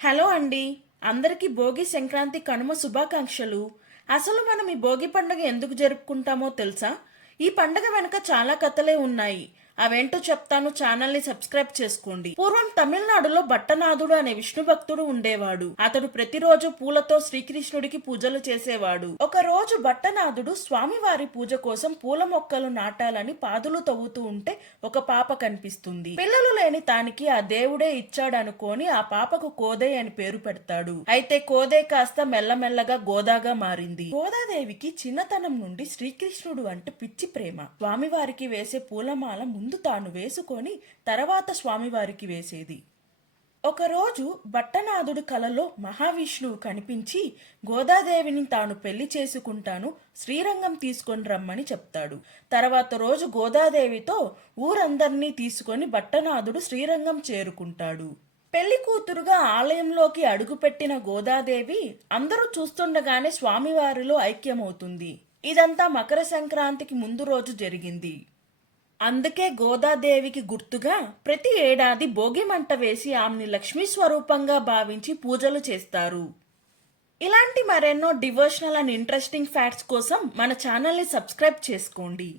Hello అండి. అందరికీ భోగి సంక్రాంతి కనుమ శుభాకాంక్షలు. అసలు మనం ఈ భోగి పండుగ ఎందుకు జరుపుకుంటామో తెలుసా? ఈ పండుగ వెనుక చాలా కథలే ఉన్నాయి. అవేంటో చెప్తాను, ఛానల్ని సబ్స్క్రైబ్ చేసుకోండి. పూర్వం తమిళనాడులో భట్టనాథుడు అనే విష్ణు భక్తుడు ఉండేవాడు. అతడు ప్రతిరోజు పూలతో శ్రీకృష్ణుడికి పూజలు చేసేవాడు. ఒక రోజు భట్టనాథుడు స్వామివారి పూజ కోసం పూల మొక్కలు నాటాలని పాదులు తవ్వుతూ ఉంటే ఒక పాప కనిపిస్తుంది. పిల్లలు లేని తానికి ఆ దేవుడే ఇచ్చాడనుకోని ఆ పాపకు కోదే అని పేరు పెడతాడు. అయితే కోదే కాస్త మెల్లమెల్లగా గోదాగా మారింది. గోదాదేవికి చిన్నతనం నుండి శ్రీకృష్ణుడు అంటే పిచ్చి ప్రేమ. స్వామివారికి వేసే పూలమాల ముందు తాను వేసుకొని తర్వాత స్వామివారికి వేసేది. ఒకరోజు భట్టనాథుడు కలలో మహావిష్ణువు కనిపించి గోదాదేవిని తాను పెళ్లి చేసుకుంటాను, శ్రీరంగం తీసుకొని రమ్మని చెప్తాడు. తర్వాత రోజు గోదాదేవితో ఊరందరినీ తీసుకొని భట్టనాథుడు శ్రీరంగం చేరుకుంటాడు. పెళ్లి కూతురుగా ఆలయంలోకి అడుగుపెట్టిన గోదాదేవి అందరూ చూస్తుండగానే స్వామివారిలో ఐక్యమవుతుంది. ఇదంతా మకర సంక్రాంతికి ముందు రోజు జరిగింది. అందుకే గోదాదేవికి గుర్తుగా ప్రతి ఏడాది భోగి మంట వేసి ఆమెని లక్ష్మీ స్వరూపంగా భావించి పూజలు చేస్తారు. ఇలాంటి మరెన్నో డివోషనల్ అండ్ ఇంట్రెస్టింగ్ ఫ్యాక్ట్స్ కోసం మన ఛానల్ని సబ్స్క్రైబ్ చేసుకోండి.